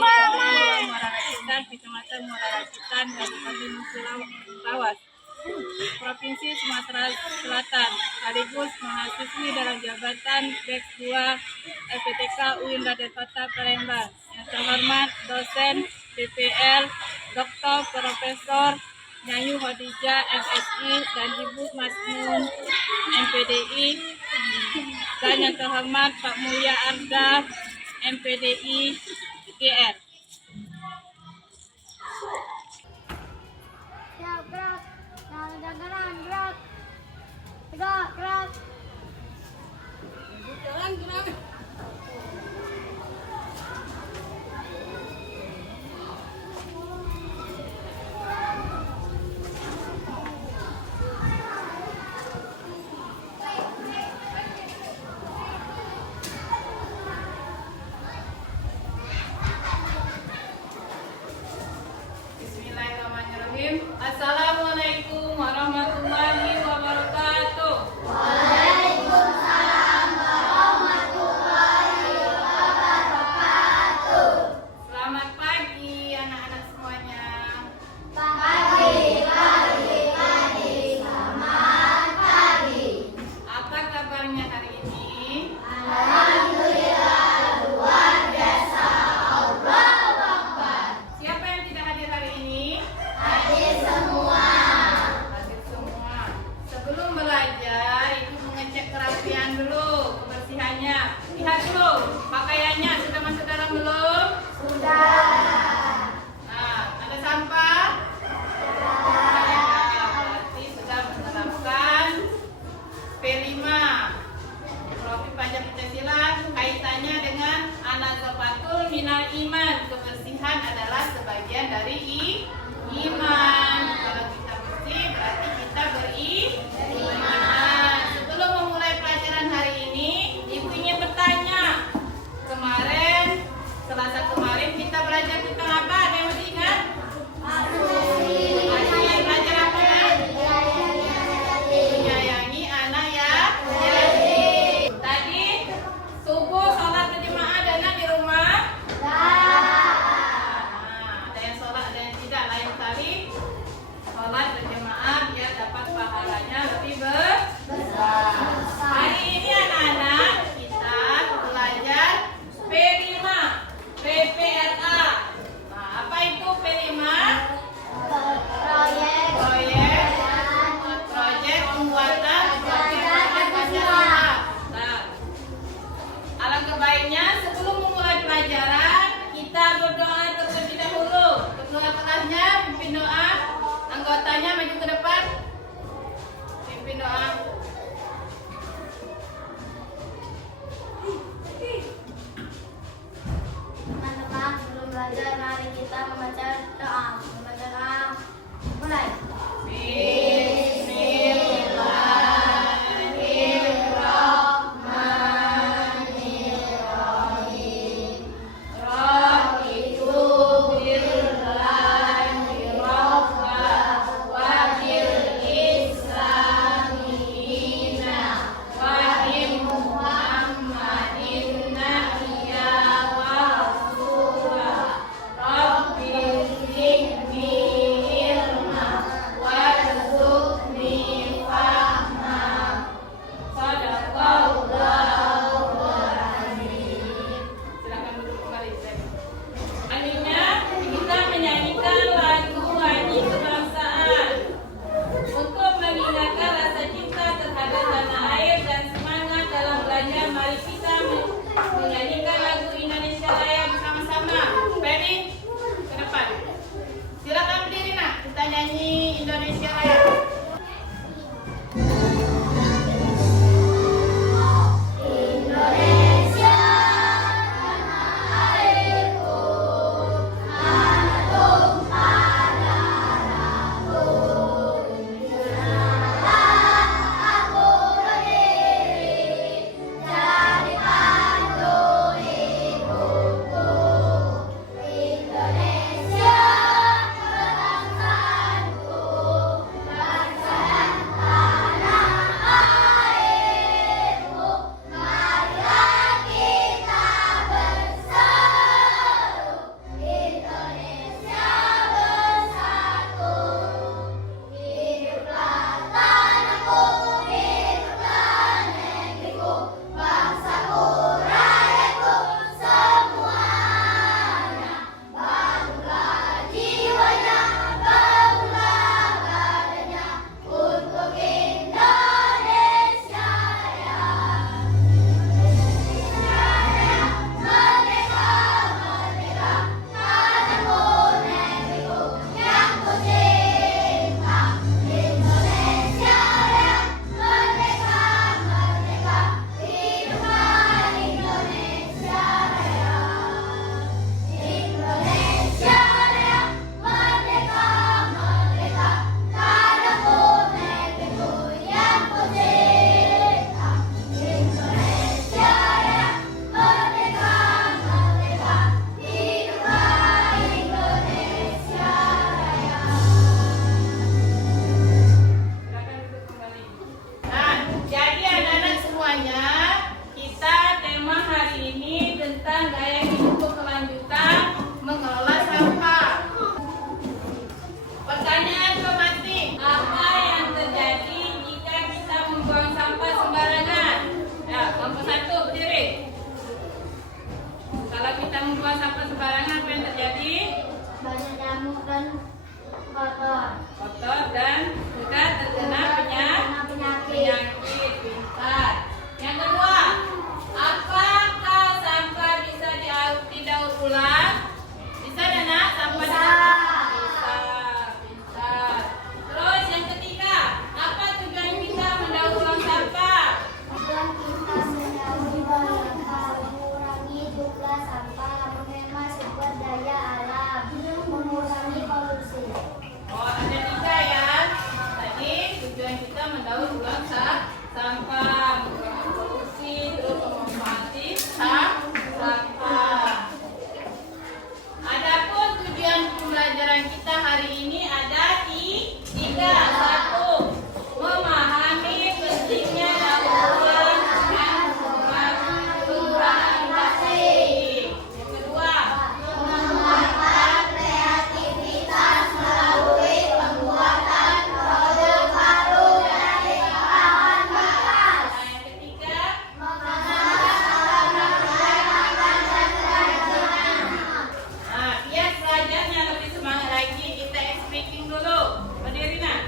Muara Racikan, Kecamatan Muara Racikan, Kabupaten Musirawas, Provinsi Sumatera Selatan, sekaligus mahasiswi dalam jabatan Deks 2 LPTK UIN Raden Fatah Palembang. Yang terhormat dosen PPL Dr. Profesor Nyayu Khadijah MSI dan Ibu Masmun MPDI, dan yang terhormat Pak Mulya Arda MPDI GR. Siap, gerak. Nah, kanan, gerak. Tegak, gerak. Jalan, gerak. Bismillahirrahmanirrahim. Assalamualaikum warahmatullahi wabarakatuh. Waalaikumsalam warahmatullahi wabarakatuh. Selamat pagi anak-anak semuanya. Pagi, selamat pagi. Apa kabarnya hari ini? Alhamdulillah, luar biasa. Allahu Akbar. Siapa yang tidak hadir hari ini? Hadir semua. Hadir semua. Sebelum belajar, ibu mengecek kerapian dulu, kebersihannya. Lihat dulu, pakaiannya sudah masuk dalam belum? Sudah. Nah, ada sampah? Nah, berarti sudah menerapkan P5 Profil Pajak Pencaksilat, kaitannya dengan an-nadzafatul minal iman. Kebersihan adalah sebagian dari iman. Kalau kita bersih berarti kita beriman. Sebelum memulai pelajaran hari ini, ibu ingin bertanya. Kemarin, Selasa kemarin kita belajar tentang apa? Ada yang masih ingat? Belajar apa ya? Menyayangi anak ya. Tadi subuh sholat berjemaah ada anak di rumah? Nah, ada yang sholat, ada yang tidak. Lain kali sholat berjemaah biar dapat pahalanya lebih besar. Hari ini anak-anak kita belajar P5 PPRA. Nah, apa itu P5? Proyek pembuatan profil pajak Pancasila. Nah, alangkah baiknya sebelum memulai pelajaran kita berdoa terlebih dahulu. Ketua kelasnya pimpin doa, anggotanya maju ke depan, pimpin doa. Teman-teman, sebelum belajar mari kita membaca doa. Membaca doa. Mulai. Bismillahirrahmanirrahim. Raditu billahi rabba wa bil islami dina wa bi Muhammadin nabiyya wa rasulah. Rabbi zidni ilma pulang? Bisa dan nak? Sampah Bisa. Bisa. Pintar. Terus yang ketiga, apa tujuan kita mendaur ulang sampah? Tujuan kita mendaur ulang sampah, mengurangi jumlah sampah, menghemat sumber daya alam, mengurangi polusi. Oh, ada tiga ya. Tadi tujuan kita mendaur ulang sampah, mengurangi polusi, terus memanfaatkan sampah. Adapun tujuan pembelajaran kita hari ini ada tiga. Satu, memahami pentingnya daur ulang dan pengurangan plastik. Yang kedua, Mengembangkan kreativitas melalui pembuatan produk baru dari bahan bakar. nah yang ketiga, nah biar belajarnya lebih semangat lagi, kita speaking dulu. Berdiri nak.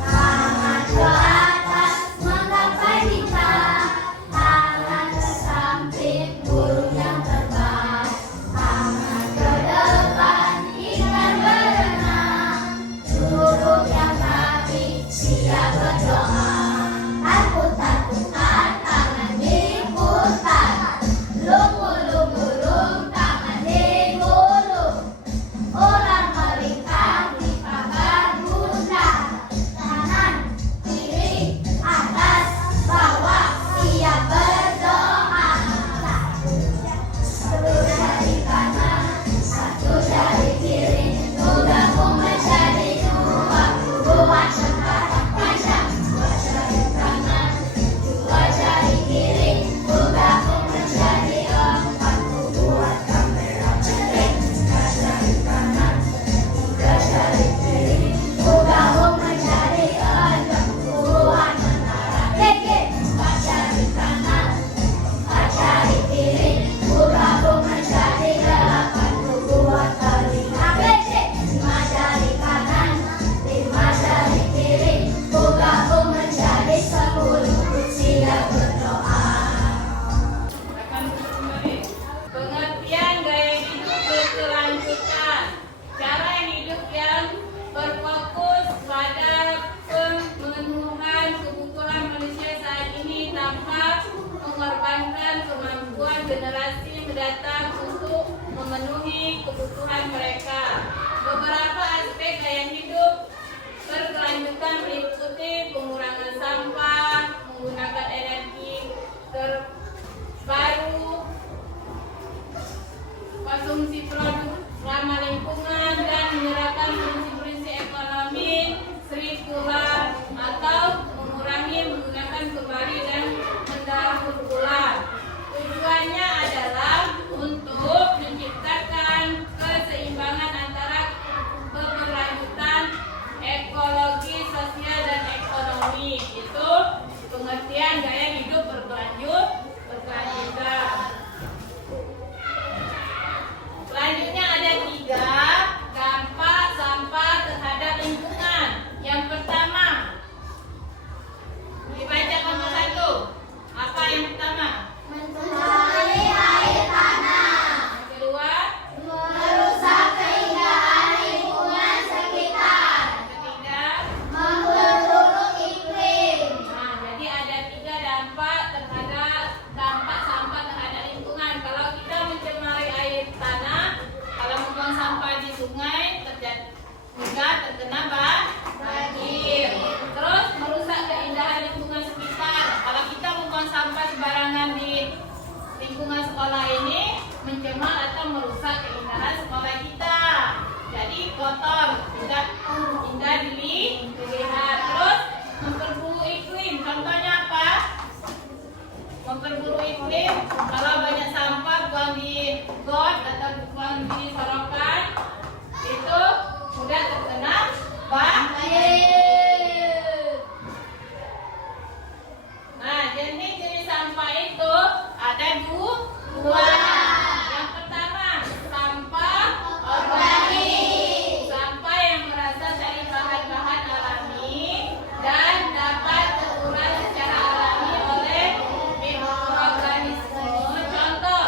Tangan ke atas menggapai bintang, tangan ke samping burung yang terbang, tangan ke depan ikan berenang, duduk yang rapi siap berdoa. Takut-takutan tangan diputar, lungu-lungu tangan digulung, ular melintang di pagar bunda. Kanan, kiri, atas, bawah, siap berdoa. Satu jari kanan, satu jari kiri, bergabung menjadi dua, buat sekarang panjang. Dua jari kanan, dua jari kiri, bergabung menjadi empat, buat kamera pendek. Tiga jari kanan, tiga jari kiri, bergabung menjadi enam, buat menara keke. Empat jari kanan, empat jari kiri, bergabung menjadi delapan, buat telinga keke. Lima jari kanan, lima jari kiri, bergabung menjadi 10, siap berdoa. Akan kembali. Pengertian gaya hidup berkelanjutan. Cara hidup yang berfokus pada pemenuhan kebutuhan manusia saat ini tanpa mengorbankan kemampuan generasi mendatang untuk memenuhi kebutuhan mereka. Beberapa aspek gaya hidup berkelanjutan meliputi pengurangan sampah, menggunakan energi terbaru, konsumsi produk ramah lingkungan, dan menerapkan prinsip-prinsip ekonomi sirkular atau mengurangi menggunakan kembali dan mendaur ulang. Tujuannya adalah untuk menciptakan keseimbangan antara keberlanjutan ekologi, sosial, dan ekonomi. Itu pengertian gaya hidup berkelanjutan. Selanjutnya ada tiga dampak sampah terhadap lingkungan. Yang pertama, dibaca nomor satu. Apa yang pertama? Mencemari air tanah, Yang kedua, merusak keindahan lingkungan sekitar, yang ketiga. memperburuk iklim. Nah, jadi ada tiga dampak sampah terhadap lingkungan. Kalau kita mencemari air tanah, kalau membuang sampah di sungai, mudah terkena banjir. Terus merusak keindahan lingkungan sekitar. Kalau kita membuang sampah sembarangan di lingkungan sekolah ini, mencemar atau merusak keindahan sekolah kita. Jadi kotor, tidak indah dilihat. Terus memperburuk iklim. Contohnya apa? Memperburuk iklim. Kalau banyak sampah buang di got atau buang di sorokan, itu mudah terkena banjir. Nah, jenis sampah itu ada dua. Yang pertama, sampah organik. Sampah yang berasal dari bahan-bahan alami dan dapat terurai secara alami oleh mikroorganisme. Contoh,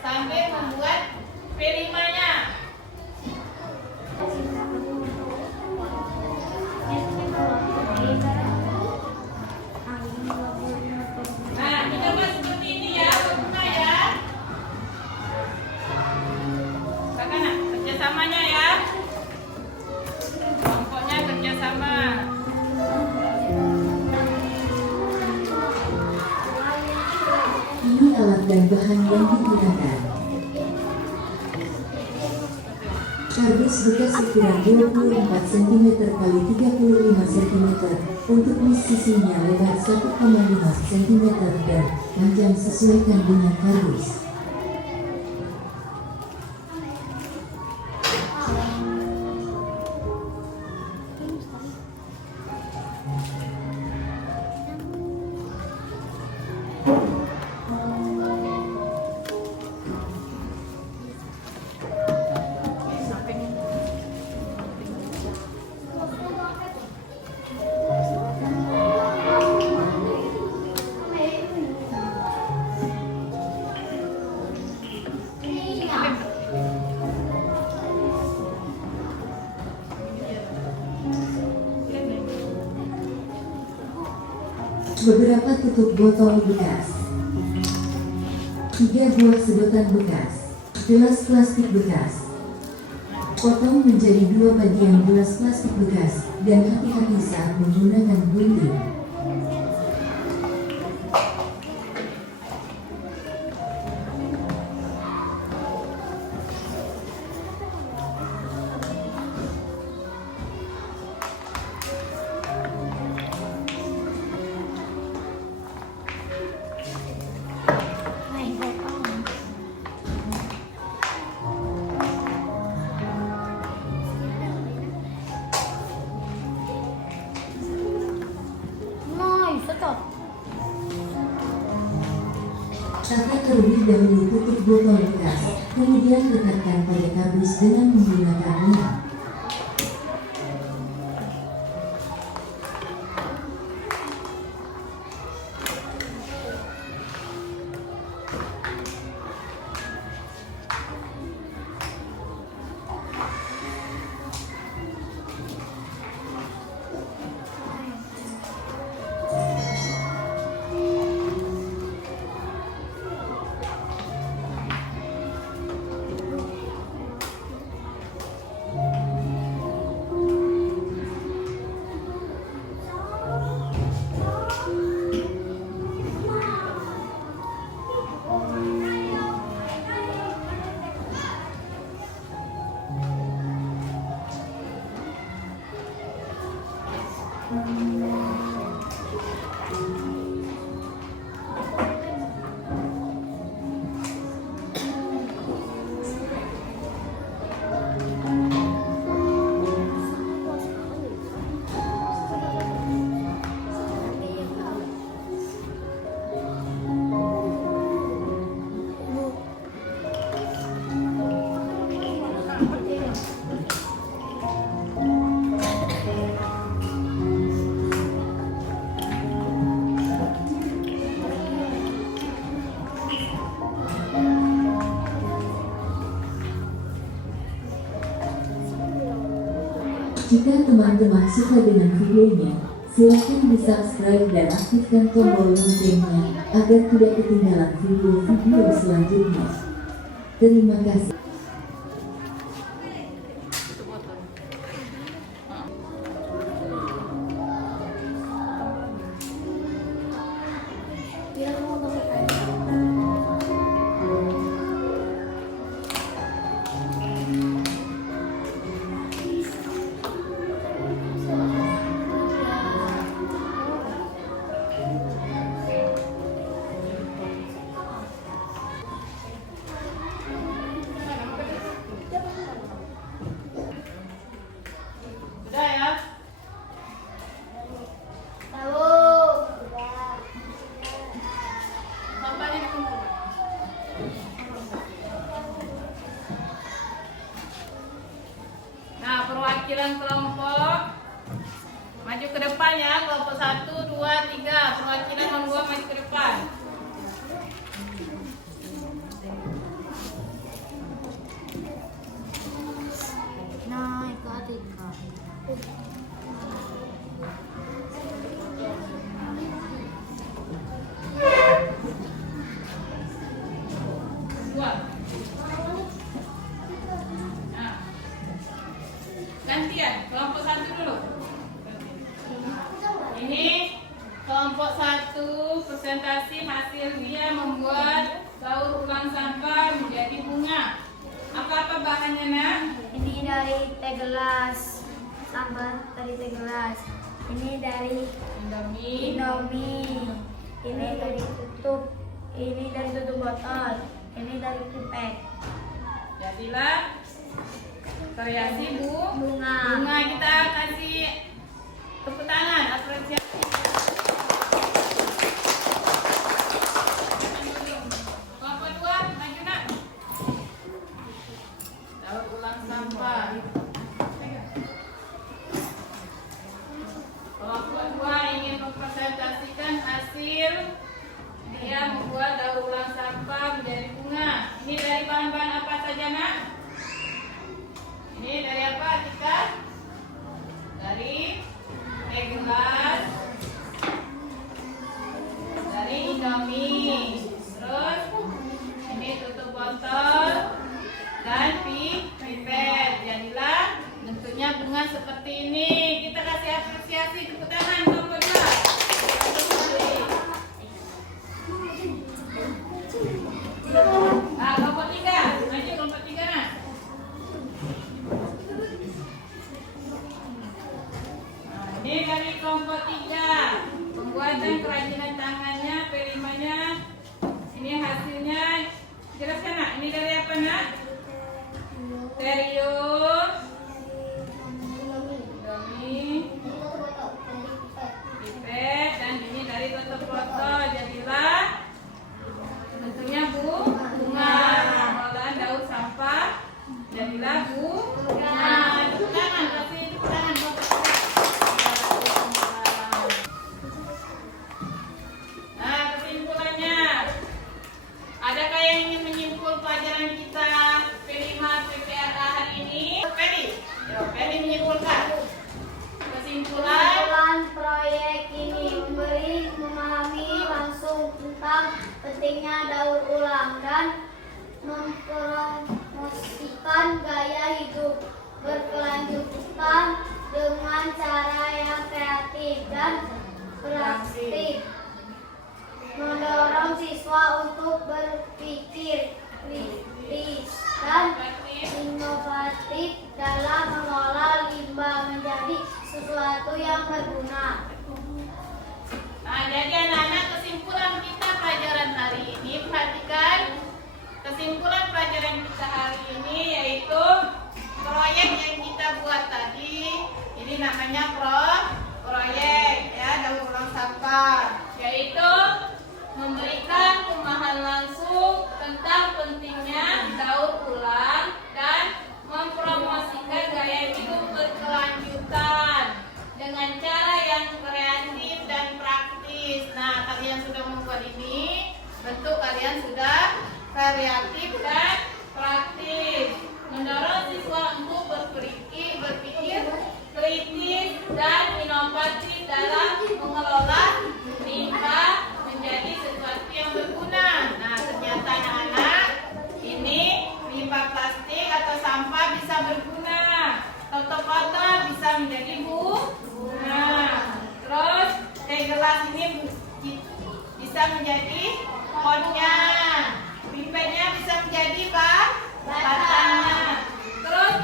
sambil membuat P5-nya. Nah, kita buat seperti ini ya, Bunda ya. Kakak kerjasamanya ya. Kelompoknya kerjasama. Ini alat dan bahan yang digunakan. Kardus bekas ukuran 24 cm x 35 cm untuk list sisinya lebar 1,5 cm dan panjang sesuaikan dengan kardus. Beberapa tutup botol bekas, 3 buah sedotan bekas, gelas plastik bekas. Potong menjadi 2 bagian gelas plastik bekas dan hati-hati saat menggunakan gunting. Tata terlebih dahulu tutup botol bekas, kemudian lekatkan pada kardus dengan menggunakan lem. Jika teman-teman suka dengan videonya, silakan di-subscribe dan aktifkan tombol loncengnya agar tidak ketinggalan video-video selanjutnya. Terima kasih. Sudah ya? Tahu. satu presentasi hasil dia membuat daur ulang sampah menjadi bunga. Apa-apa bahannya, Nak? Ini dari teh gelas, sampah dari teh gelas. Ini dari Indomie. Ini dari tutup. Ini dari tutup botol. Ini dari pipet. Jadilah kreasi Bunga. bunga. Kita kasih tepuk tangan apresiasi. Kelompok 2, maju, Nak. Daur ulang sampah. Kelompok 2 ingin mempresentasikan hasil dia membuat daur ulang sampah menjadi bunga. Ini dari bahan-bahan apa saja, Nak? Ini dari apa, Tika? Dari teh gelas, dari Indomie, terus ini tutup botol dan pipet. Jadilah bentuknya bunga seperti ini. Kita kasih apresiasi, tepuk tangan kelompok 2. Nah, kelompok 3, maju kelompok 3, Nak. Nah, ini dari kelompok 3, pembuatan kerajinan tangannya, perimanya. Ini hasilnya, jelaskan, Nak. Ini dari apa, Nak? Terium, Indomie, pipet, dan ini dari tutup botol. Jadilah bentuknya bunga. Olahan daur sampah jadilah bunga. Tepuk tangan, kasih tepuk tangan. Nah, kesimpulannya, adakah yang ingin menyimpul pelajaran kita P5 PPRA hari ini? Peri menyimpulkan. Kesimpulan. Kesimpulan proyek ini memberi memahami langsung tentang pentingnya daur ulang dan mempromosikan gaya hidup berkelanjutan dengan cara yang kreatif dan praktis, mendorong siswa untuk berpikir kritis dan inovatif dalam mengolah limbah menjadi sesuatu yang berguna. Nah, jadi anak-anak, kesimpulan kita pelajaran hari ini, perhatikan kesimpulan pelajaran kita hari ini yaitu proyek yang kita buat tadi. Ini namanya proyek ya, daur ulang sampah, yaitu memberikan pemahaman langsung tentang pentingnya daur ulang dan mempromosikan gaya hidup berkelanjutan dengan cara yang kreatif dan praktis. Nah, kalian sudah membuat ini, bentuk kalian sudah kreatif dan praktis, mendorong siswa untuk berpikir kritis dan inovatif dalam mengelola limbah menjadi sesuatu yang berguna. Nah, ternyata anak-anak, ini limbah plastik atau sampah bisa berguna. Tutup botol bisa menjadi bunga. Terus teh gelas ini bisa menjadi potnya. Pipetnya bisa menjadi batangnya. Terus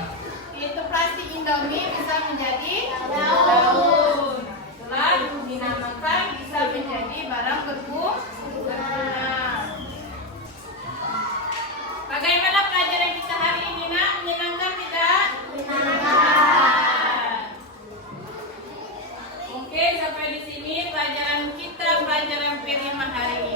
itu plastik Indomie bisa menjadi daun. Itulah dinamakan bisa menjadi barang berguna. Bagaimana pelajaran kita hari ini, Nak? Menyenangkan tidak? Menyenangkan. Oke, sampai di sini pelajaran kita, pelajaran P5 hari ini.